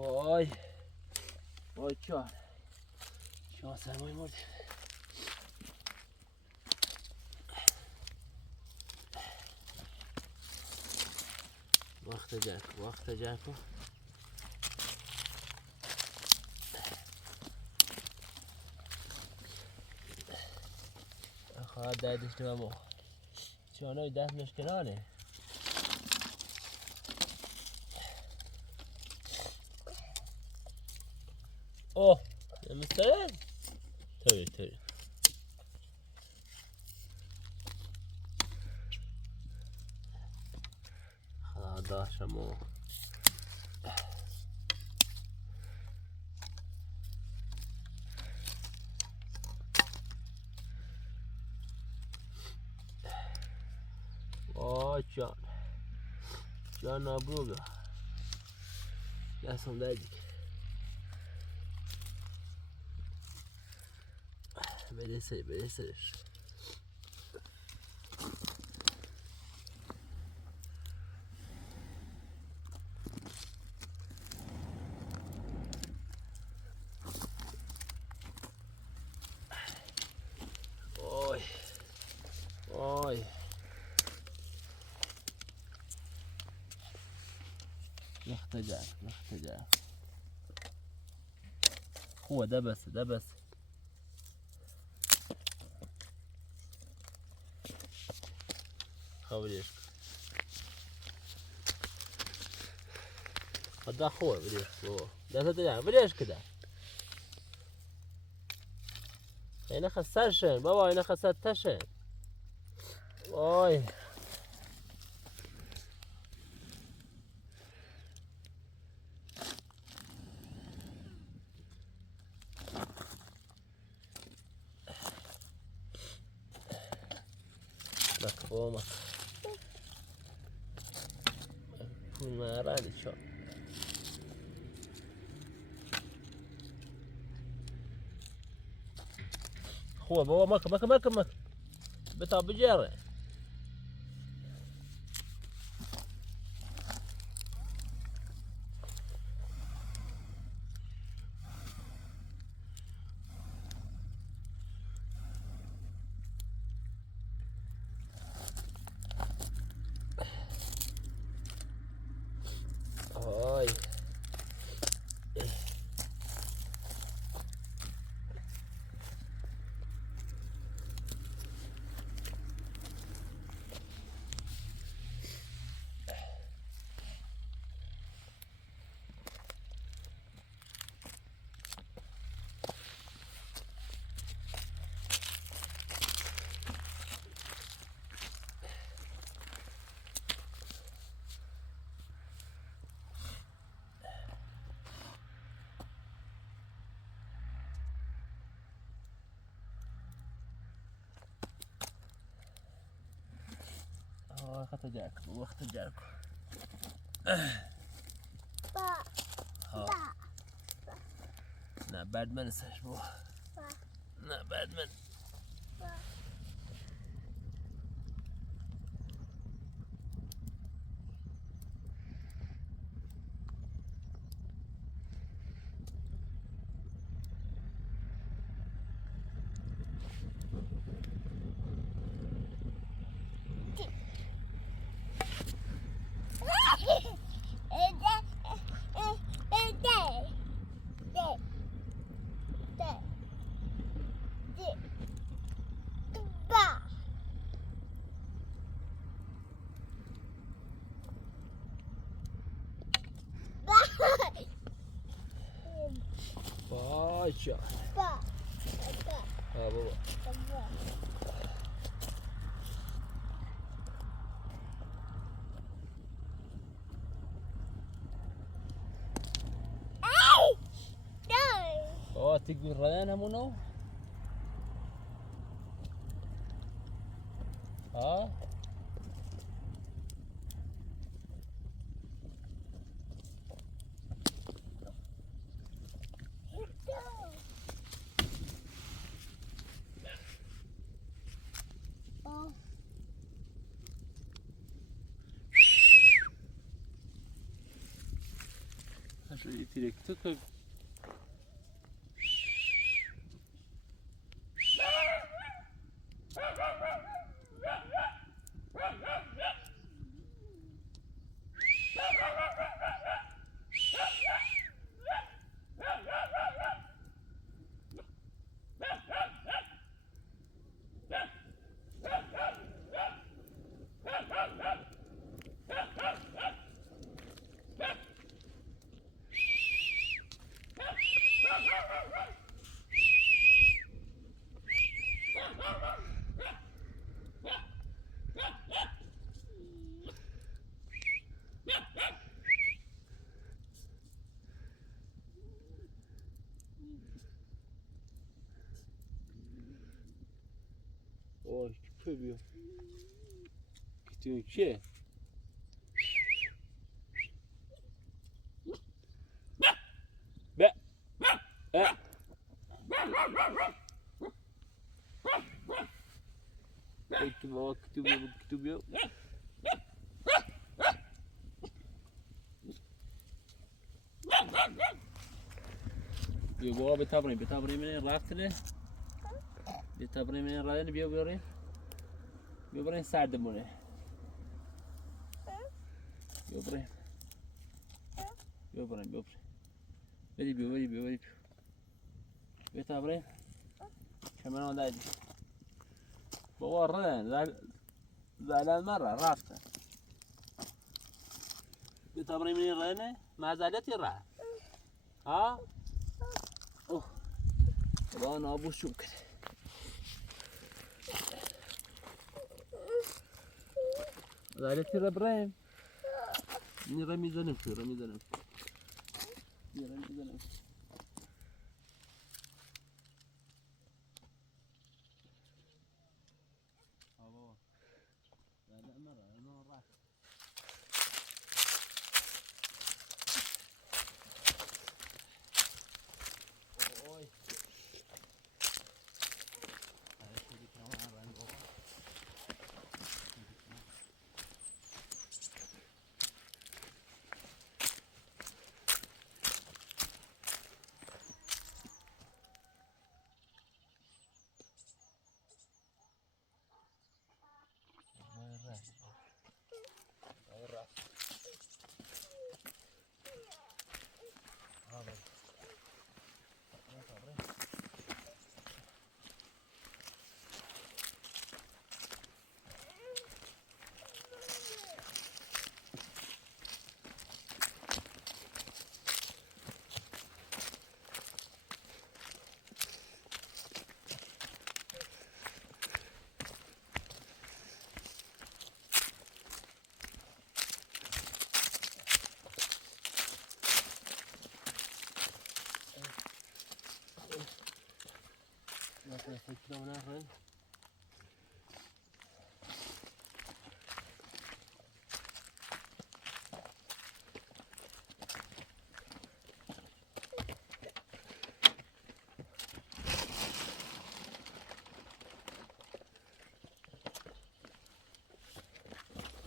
وای وای چهار سرمایه مردیم. وقت جرکو خواهد دردش نمو چانای دستمش کناره. اوه نمیسترد توی خدا داشتمو وای جان نابروگا دستم دردی بده سرش وای نختجر هو ده بس خبريش هذا خوه بريش ده تدري بريش كده هنا خسرشن بابا هنا خسرتشن وای مفهومك ما راني شو هو بابا ماك بتاع بجارة هاي وقت جاكو لا بعد ما نساش بو لا بعد ما باشه بابا تقبل ريان همونو شو تيك توك. Oy köpüyor. Gidiyor ki. Be. Be. Gidiyor. بیا بابا بتابریم من رفت نه بتابریم من راه نه بیا بریم سردمونه بیا بریم بری بتابریم کمان آن دادی بابا راه زالان مرة رافته بتابریم من راه نه مازالتی راه ها اوه بابا نابو شو كده زالتي ربرايم ني رمي زنفي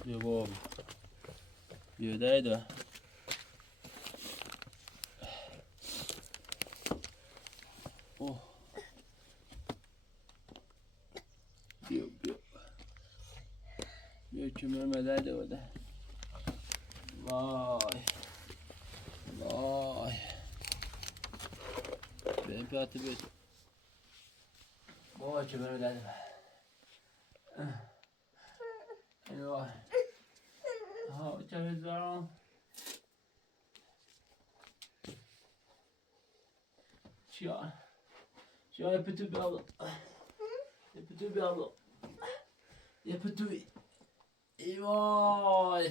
بیا بابا بیا دایدا اوه بیا کمر مدایدا بده وای بیا پیاده بیا بابا کمر مدایدا ایوه ها چه میذارم چیا یه پتو بیالو یه پتوی ایوای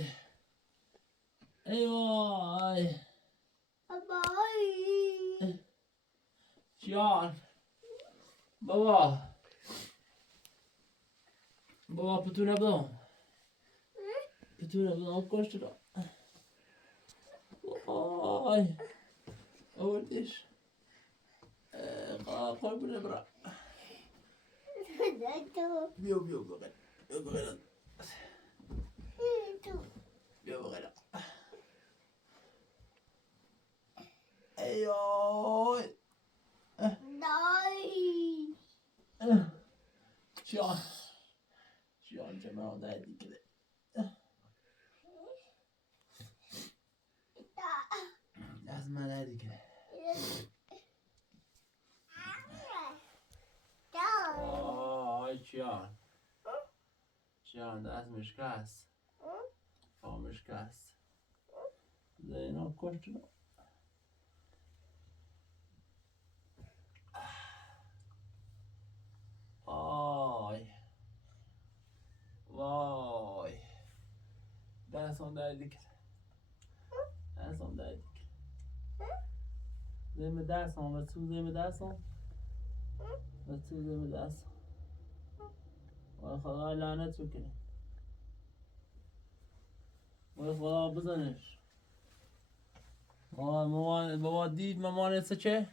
چیان بابا پتو نبودم کشت را وای آوردیش قربونه برا بیا بغیر بیا بغیر دادی كده لازم دادي كده جان جان ده مش كاس مش كاس زينو كشتنا وای دستم دادی كده دستم دادی كده زي ما دستم بس زي ما دستم بس زي ما دستم خدا لعنت بکنه خدا بزنش بابا دید مامانت چه؟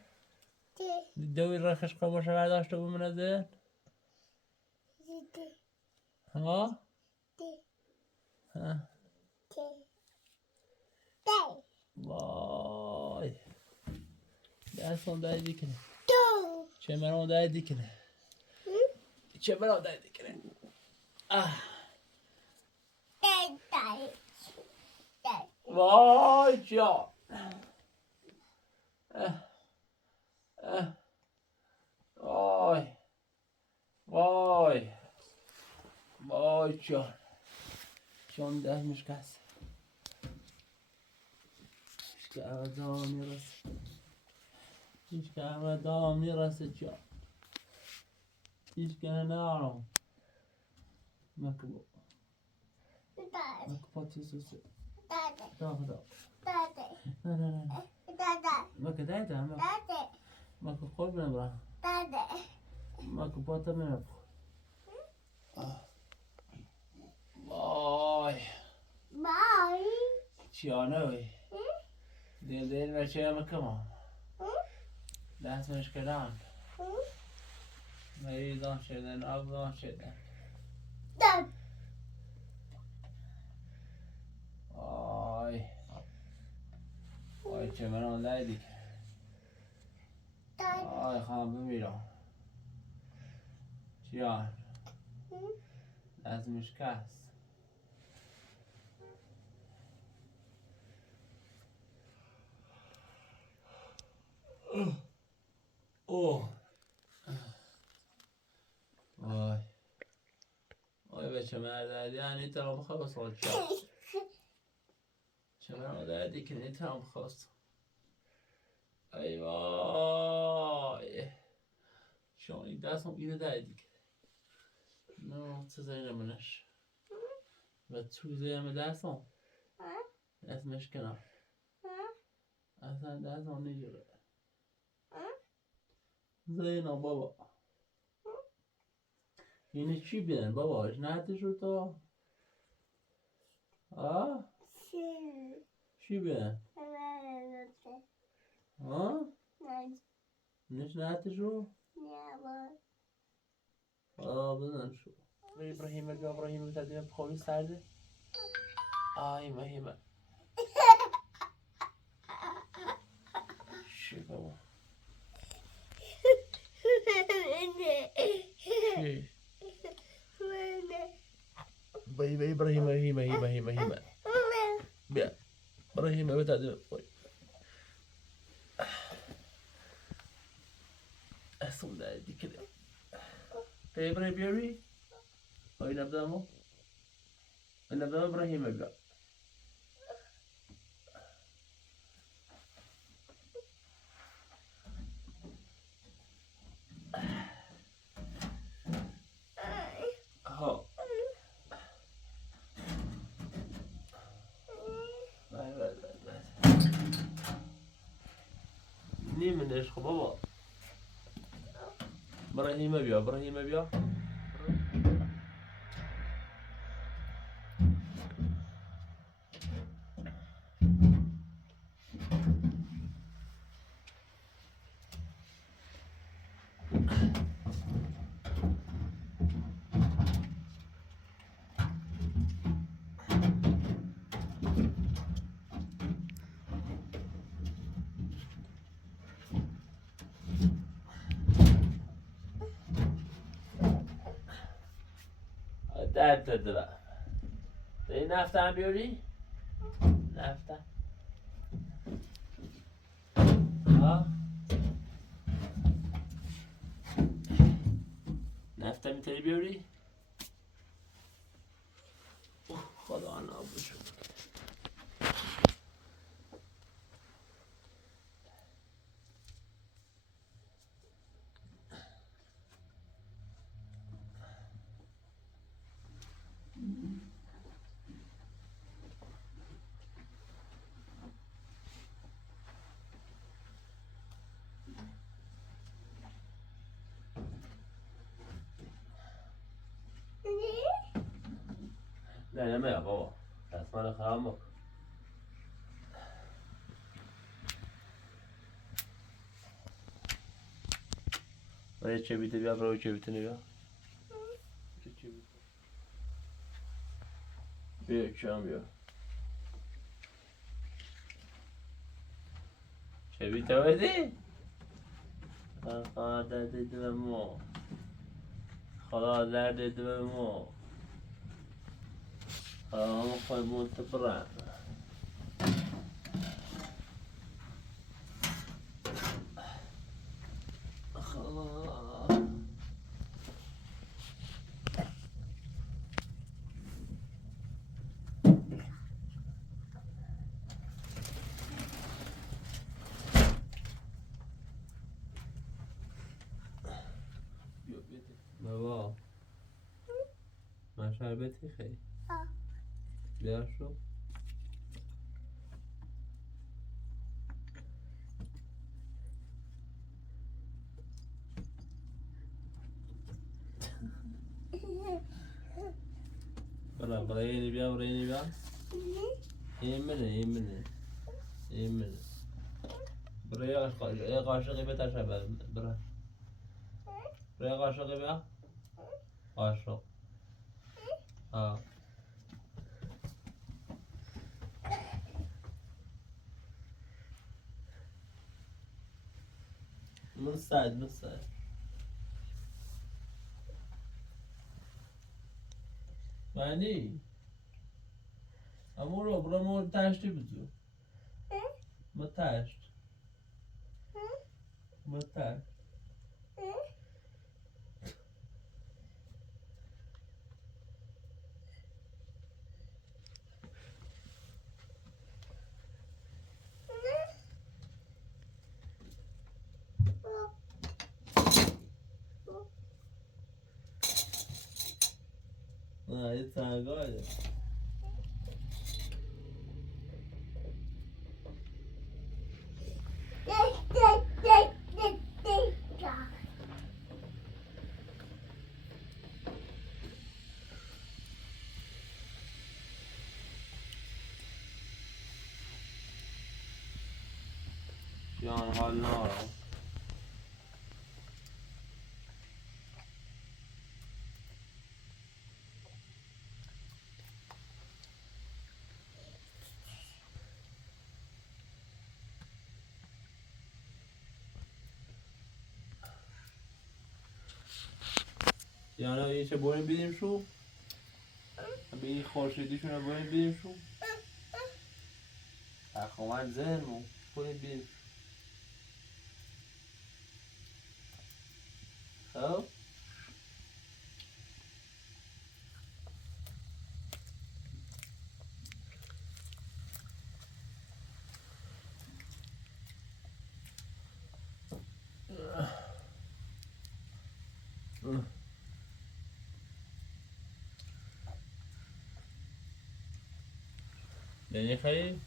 دوی رخش قماش برداشته بود من ازن؟ ها؟ وای دستم دایدی کنه چه مرا دایدی کنه چه مرا دایدی کنه وای جان وای وای وای جان جان ده میشکست که اودا میرسه هیچ که اودا میرسه جان هیچ که نارم مکبو مکبو تیسوسه دا نه نه نه مکه دایده مکه خود بنبرم مکه باتا منم وای چیانوی دل بچه مکمم دستمش کردم مریضان شدن آبان شدن وای وای چه منو دایدی وای خواهم بمیرم جان دستمش کست اوه وای وای به چه دردی یعنی ترام خواست وای چه مرا دردی که نیترام خواست ای وای شونی دستم اینه دردی که نه چه زینه منش و تو زیم دستم اسمش کنم اصلا دستم نگیره زینا بابا اینه چی بیدن بابا اشنهتی شد تو چی بیدن نشنهتی شد بزن شد ابراهیم بیا ابراهیم بزدیم بخوابی سرده آی مهیمه چی بابا چی بای ابراهیم بیا ابراهیم بزدیم اسم دادی کده تا ابراهیم بیاری آی نبدامو نبدام ابراهیم بیا ها نیمنش خب بابا ابراهیم بیا درد دادم این نفتم بیاری؟ نفتم ها؟ نفتم میتونی بیاری؟ خدا نابود شد نه نمیاد بابا دستمان خراب بکن برای چه بیته بیا برای چه بیته نبیا بیا چم بیا چه بیته بدی؟ خدا درد به ما خدا درد به ما خدا ما خواهی برن بابا من شربتی خیلی بیار شو برای اینی بیا برای اینی بیا این منه برای یه قاشقی بتر شبه برای قاشقی بیا قاشق ها من سعد معنی اما رو برای ما تشتی بزو ما تشت نه یه تنگاهه جان حال نارم یعنی یه چه بریم بیدیم شو به این خورشیدیشون بریم بیدیم شو اخوان ذهنمو بریم بیدیم خب یعنی خیلی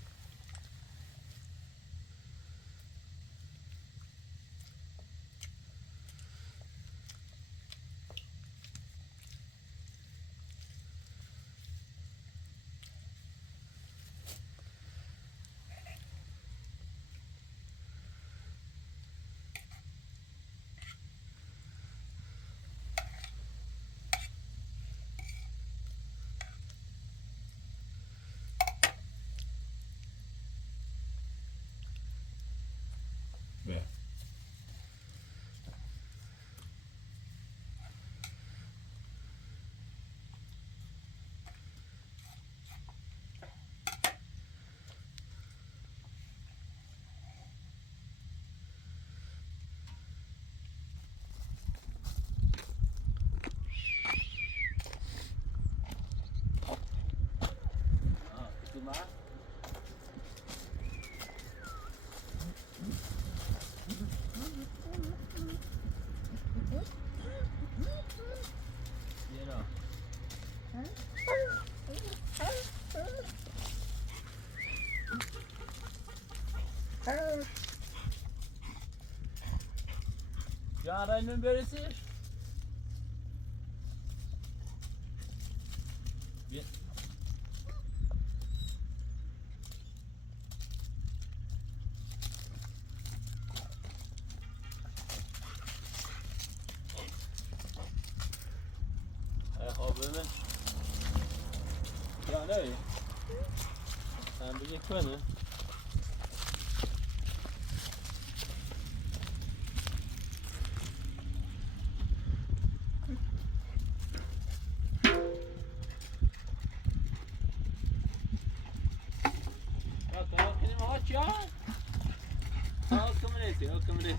معاه. يلا ya Raymond böylesi. Bir. خب ببین یا نه sen bir git beni. Ya tamam kelime aç ya. Hakkımı neyse, hakkımı neyse.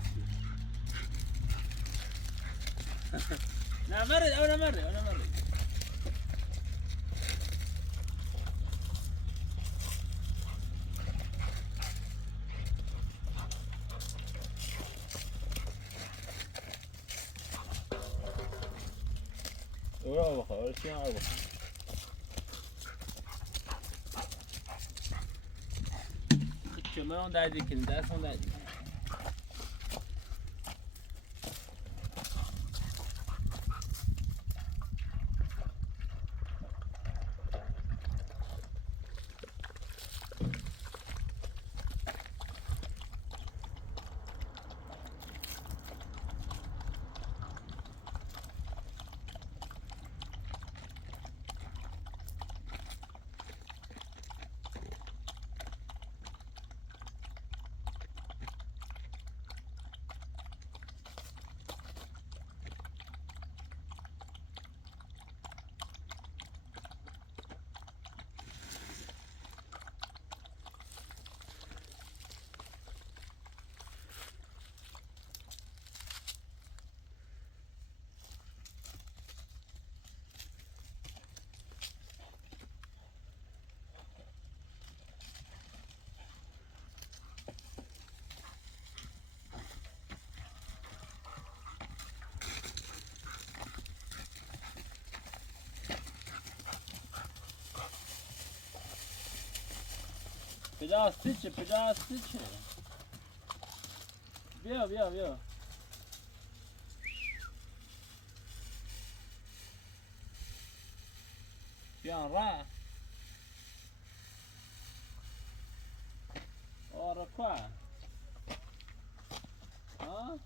Ne merre, öyle merre, öyle merre. Öyle bak, öyle şey var bak. Kıçımı on derdi ki, ders on derdi. Pedal stitch, pedal stitch. Bia, bia, bia. Bia ra. Ora qua. Ha?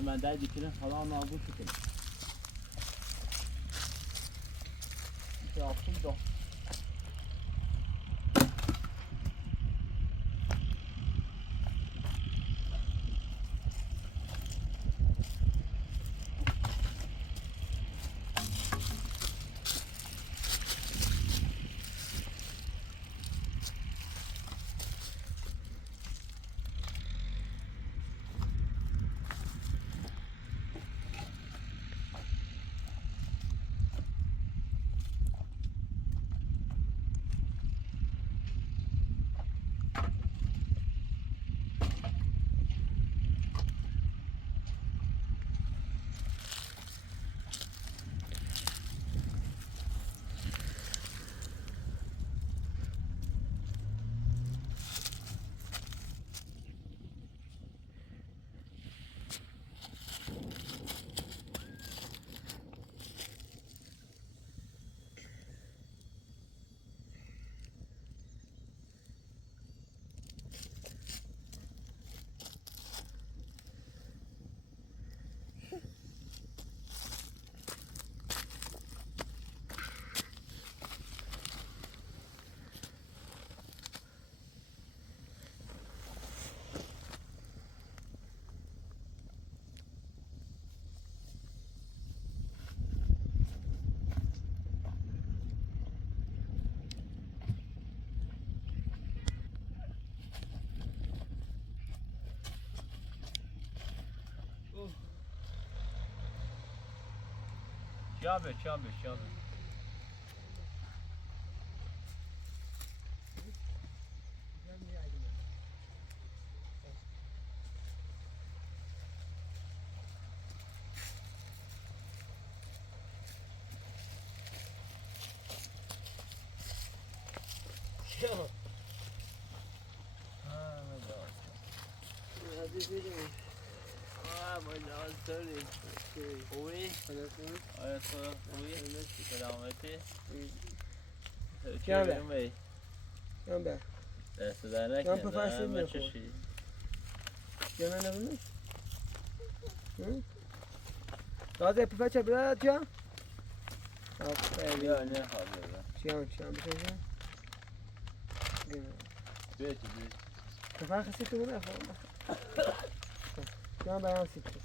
من دادی کنه خدا نابود کنه یا خوب دو Ciabe. تازه پفچه برات یا؟ یا نه خاله شیان بشه بیت تفاح خسيته ولا شلون بيان سته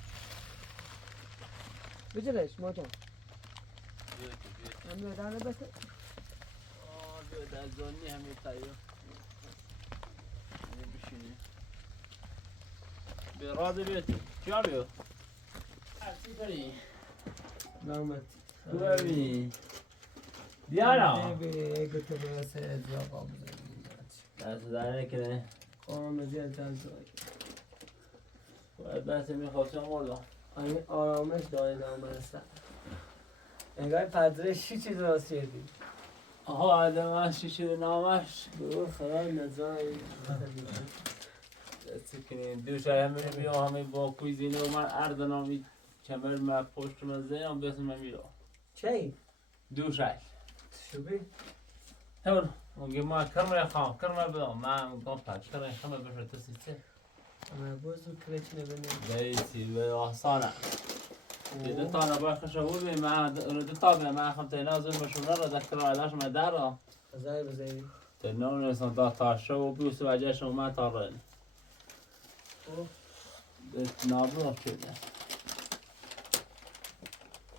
بجلش مو جان هم دانا بس ده زونی همین تایو بشینی به راضی بیت چیا بیو چی داری نامت ببینی دیانا ببین گفت به سه جواب دست داره که آموزی جلسه باید بحث میخواستم مردم آرامش داره نامرسه انگار پدرش چی چیز راست کردی آها آدم شیشه نامش برو خدا نزایی دستی کنیم دوشه همه بیام همه با کویزینه و من اردنامی کمر من پشت من زیرم بسن من میرم چی؟ دوشه شبی؟ هون اونگه ما کرمه خواهم کرمه بدم من گم پاک کرمه خمه بشه تسی چه اما بازو کلچ نبینیم بیتی به آسانه دو تا نباید خشبو بیم من دو تا بیم من خم تینا ظلمشونه را دکتر علاش من در را ازای بزایی تنو نیستم تا شو و بیوس و عجه شو من تا رن نابلو شده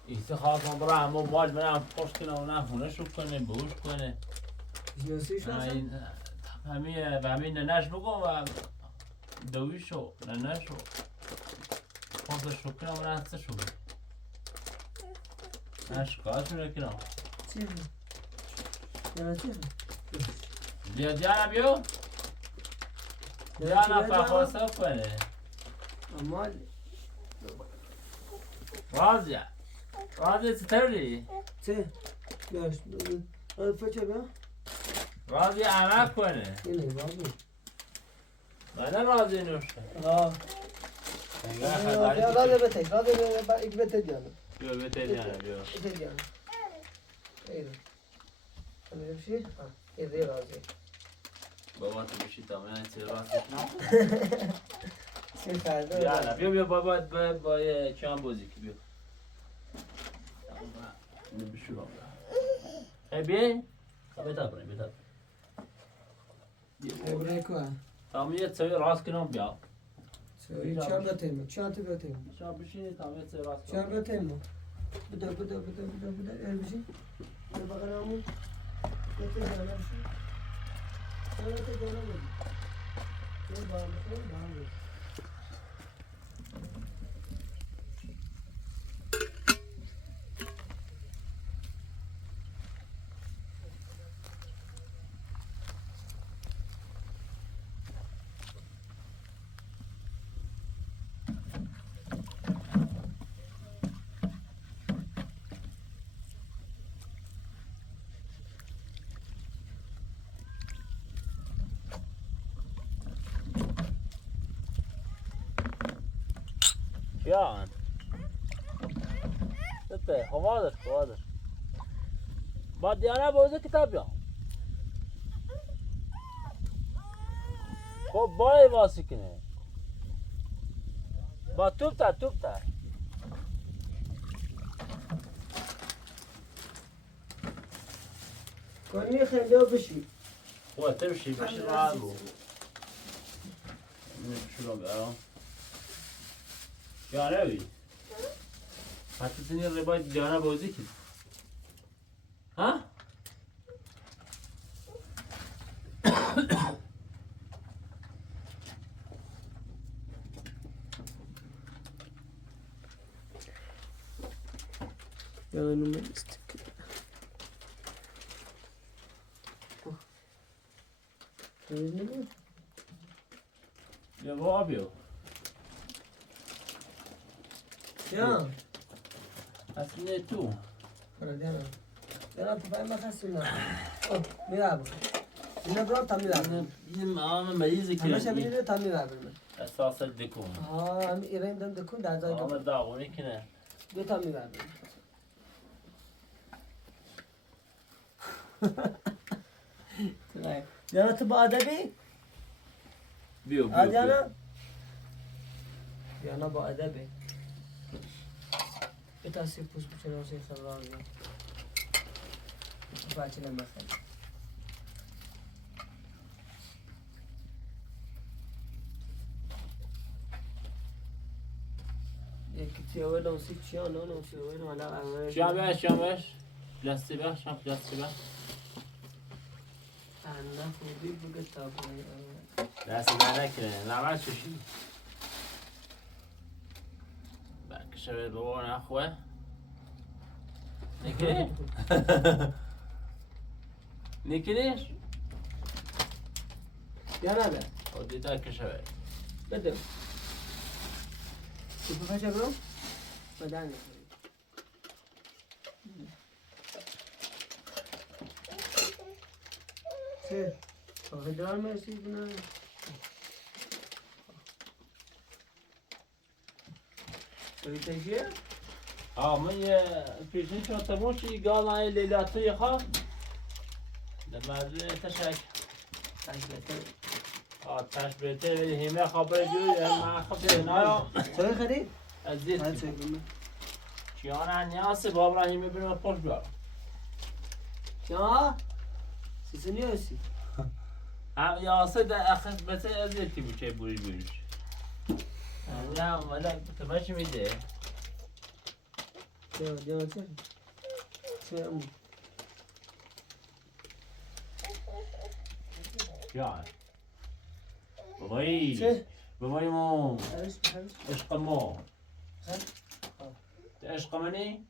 ایسی خواستم برای همون باج برم پشت کنه و نه خونه شو کنه بوش کنه جنسی شو همین ننش بگم و دوی شو ننش شو پس شو کنم و نه چه شو نه شکایت شو نکنم چی؟ یا چی؟ بیا دیانا بیو دیانا فخواسته کنه اما راضیه چطوری؟ چه؟ بیاش فچه بیا راضی عمل کنه اینه بازو من راضی نوشه راضی بته راضی بته دیانه بیا بته دیانه بیا بته دیانه ایره نمیشی؟ ایره راضی بابا تو بشی تا من چه راستش نه سیر خریده بیا نه بیا با چند بازی که بیا اینو بشورم بیا بتا بریم ابره که تامیه سوی راست کنم بیا چند را تیمه چند تا تیمه شما بشینید تامیه سوی راست چند کنم را تیمه بده ار بشین ار بقیل همون نتی جانه بشین نتی جانه بودی این باهم بود Cian. Sette, havadır. Badiyana bozu kitap ya. خب بای واسه کنه با توپ تا کنی خیلی بشی خب تمشي بشي معاه شو بقى يا نبي هتسني الرباط جانا بوزي كده ها يا نمستك يا بابيو يا هتسني تو Diana tu fai ma cassina. Oh, miravo. Non è pronta a miravo. أنا ميزة كده أنا شامل ده miravo. أساس الدكون إيران دم دكون ده زاي. أنا داوني كنا ده miravo. Diana tu بأدبي؟ بيو Diana؟ Diana بأدبي. إنت أسيب بوس بتشيله وسيف الراجل. باكي لما خل. يكتي أولا وسيت شيء أنا وسي أولا ولا أولا. شامش بلاستي باش شام بلاستي باش أنا فودي بقطع لا سمعنا كنا لا ما شو شيء باك شباب بابانا أخوه نكني نكنيش يا نادا ودي تاك شباب بدو شوفوا فاش برو بداني سير غدران ما يسيبنا تريد من پیشین شما تماشی گالای لیلاتی خواه نمازه تشک تشبیته ولی همه خبر جوی ما خبر نه چه خرید؟ عزیز هر چه بگم چیان نیاز بابا همه بینم خوش بیار چه؟ سیزنی هستی؟ هم یاسه در اخت بسه عزیز کی بچه بوری بوریش نه ولی تماشی میده دیو چه امو جان بابایی چه؟ بابایی مو حرش عشق مو عشق منی؟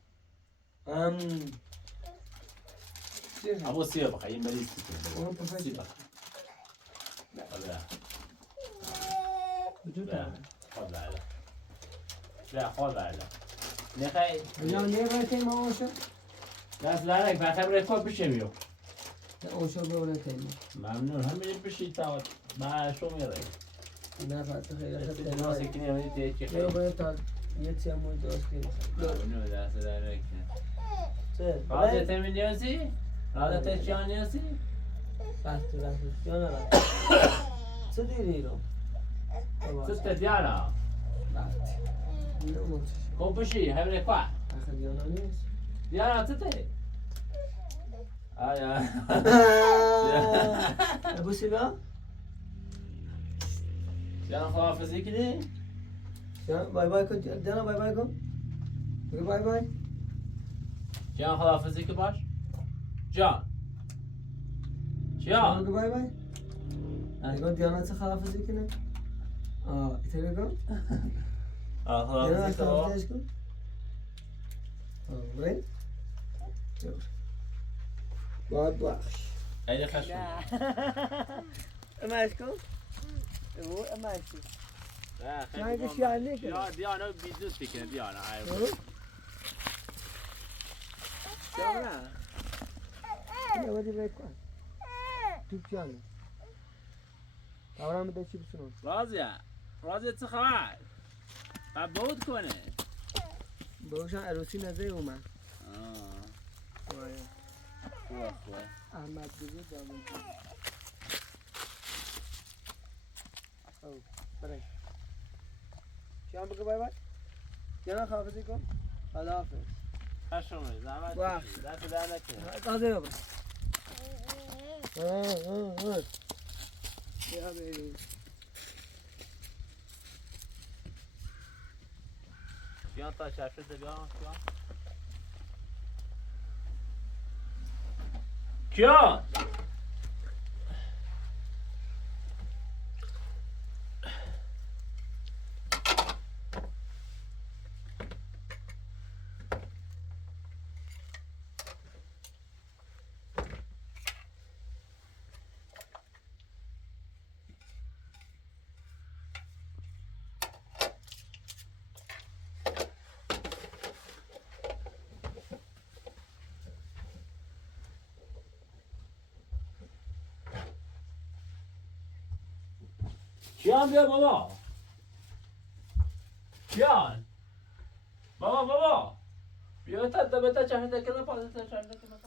چه؟ ابو سيبك هي ماليش والله بفاجئ. سيبك لا وجود لا خذ على لا خذ على نخاي اليوم ليه بيتي ما اوشو؟ ناس لا لك بعتبر كوب بشميو لا اوشو بولا تيمو ممنون هم بشي تاوت ما شو ميري انا فاتح خير الناس اخذت كني ودي تيجي ليه بيتي يتسي امو دوس كده ممنون لا سلام سير هذا تمن يوسي هذا تشان يوسي رفت يلا رفت چه دیری رو؟ ستة ديانا اینو موتش كوبشي هبني كوا آخه دیانا نیست ديانا ستة آیا بوسی بیا ديانا خلافزي كده دیانا بای بای کن دیانا بای بای کن بگو بای بای ديانا خلافزي كباش جان دیانا جان بگو بای بای بگو دیانا چه خلافزی کنه ایتا بگو دیانا خلافزي كباش خلافزیش کن برای باید بخش ايدي خشم اماش کن او اماش کن لا شايف ايش يعني كده؟ يا ديانا بيزوت كده ديانا عارف دیانا نه ودی بای کن توپ جانه کارم بده چی بسنون راضية تخوال قبود کنه بوشان عروسی نزه اومد وای خواه خواه احمد بزرگ دامن او برای شام بگو بای بای جانا خافزی کن خدا حافظ خشمه زحمت واه. کشید دست در نکنه تازه ببر یا بیرون کیان تا چپ شده بیان کیان کیان بیا بابا کیان بابا بیا تا بتا چهره کنه پاس تا چهره کنه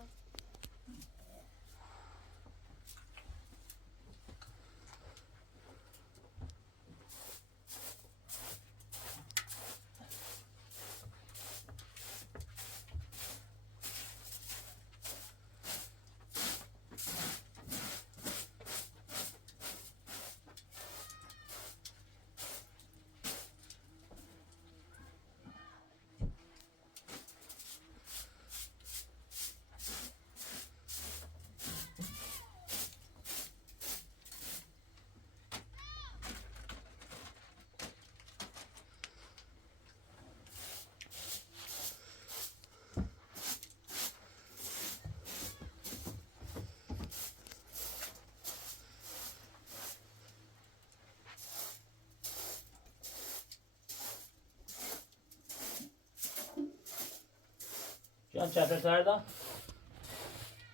کیان چهره تردا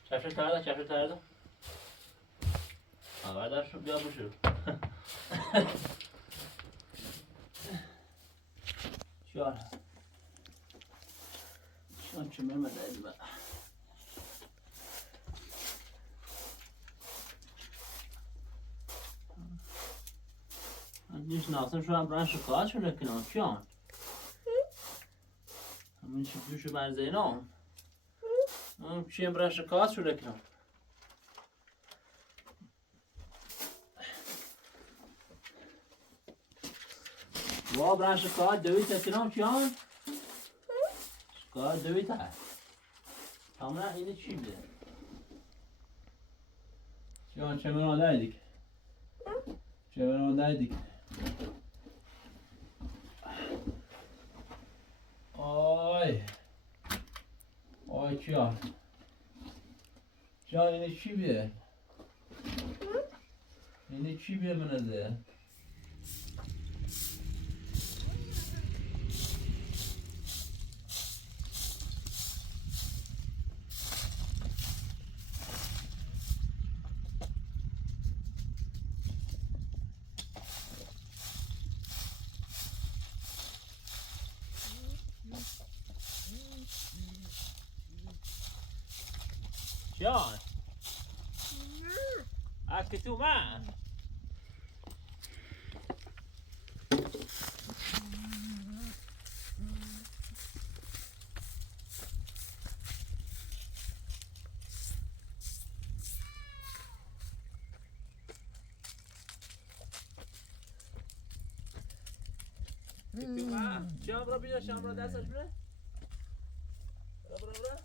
چهره تردا بردار شو بیا بشو شلون چه ممد ازبا نیش ناسم شو هم برن شکایت شو نکنم کیان همین شو بر زینام چیم برن شکایت شو نکنم وا برن شکایت دویت نکنم کیان شکایت دویت هست همونه اینه چی بده کیان چه من آده دیگه چه من آده دیگه آی کیان جان اینه چی بیه؟ اینه چی بیه منزه؟ جان اکی تو من شامرا بیا شامرا دستش بره برا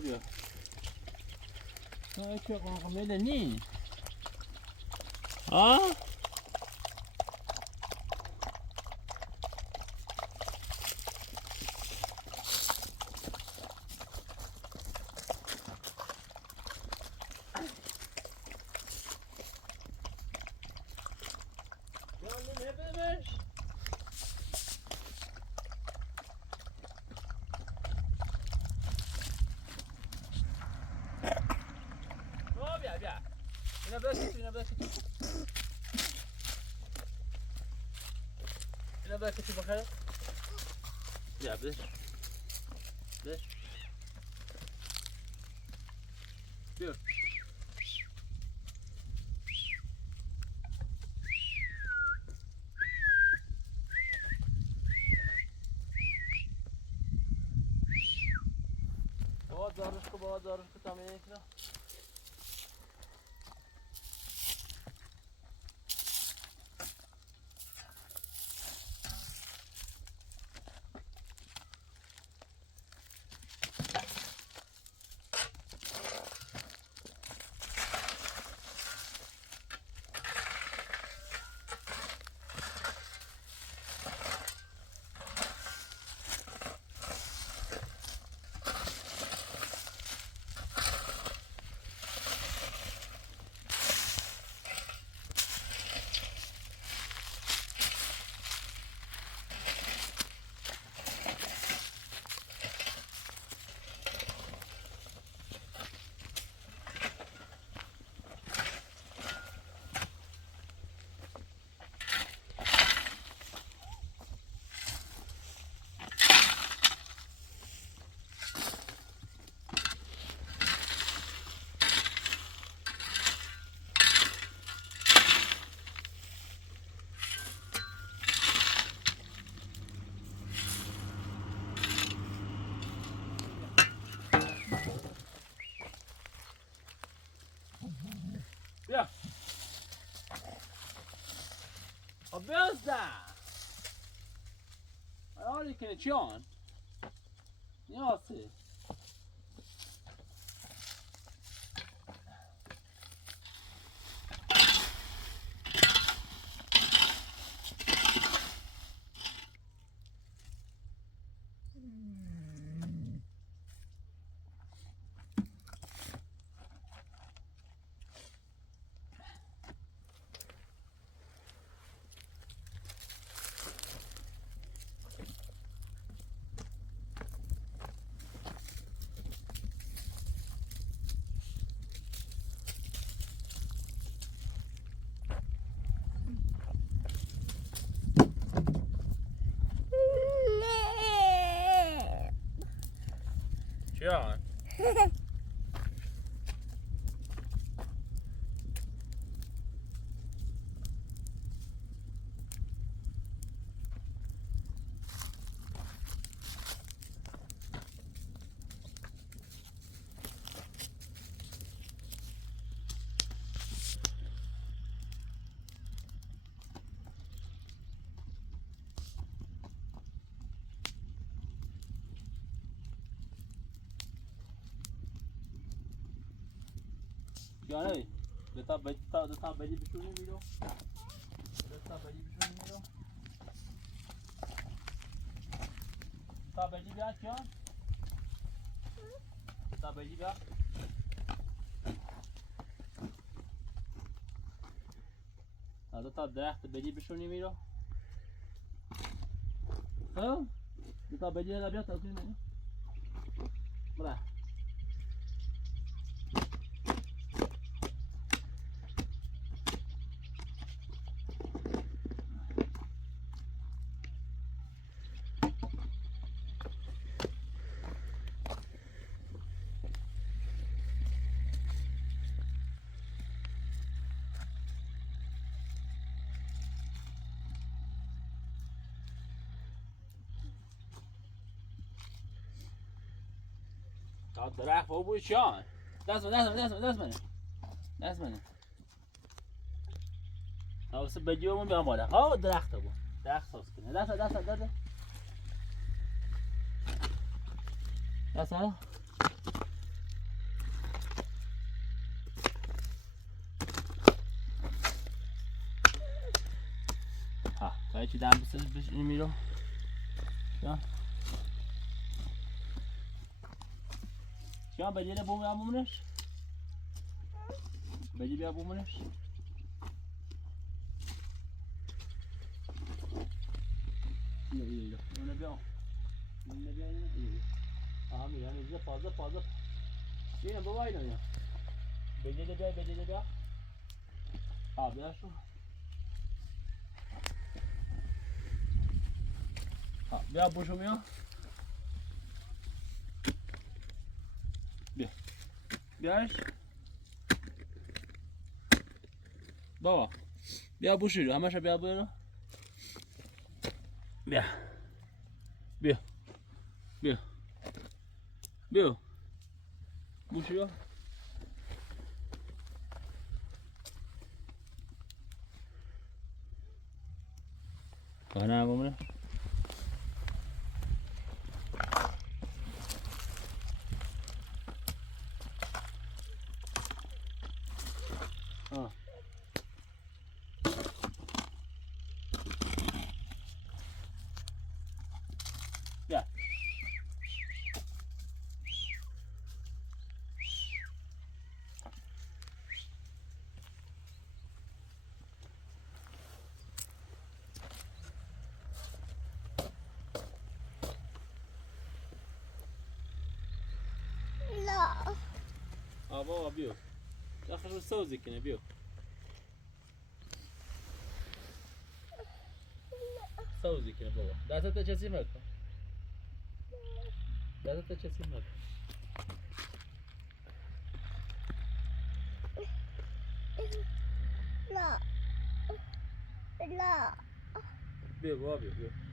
Óbvio. Não, aqui ó, com a melaninha. Ó. اینا بکشی بخیر بیا بش بیا بابا دارش کو تامین کنه بیا بیازده آری کنه چیان نیاسه چیان چیانه بتا بدی بشونی بیرو تا بلی بشون میرو تا بلی بیاد جان تا بلی بیاد حالا تا درخت بلی بشونی میرو خب تا بلی را بیاد تا کنی برا تا درخت فوق بود شان دست منه تا واسه بجیمون بیام بالا ها درخت بود درخت ساز کنه دست ها تا چی دم بس میرو شان بجیله بومونش بجی بیا بومونش نه بیا aha میرم اینجا فازه بیا بابا اینا بجیله بیا بیا شو بیا بوشو بیا بیاش بابا بیا بوشی رو همش بیا برو بیا بوشی رو کانه بومونه بیا لا بابا بیا داخل سوزی کنه بیا سوزی کنه بابا دستت چسی مکن لا لا بیا بابا بیا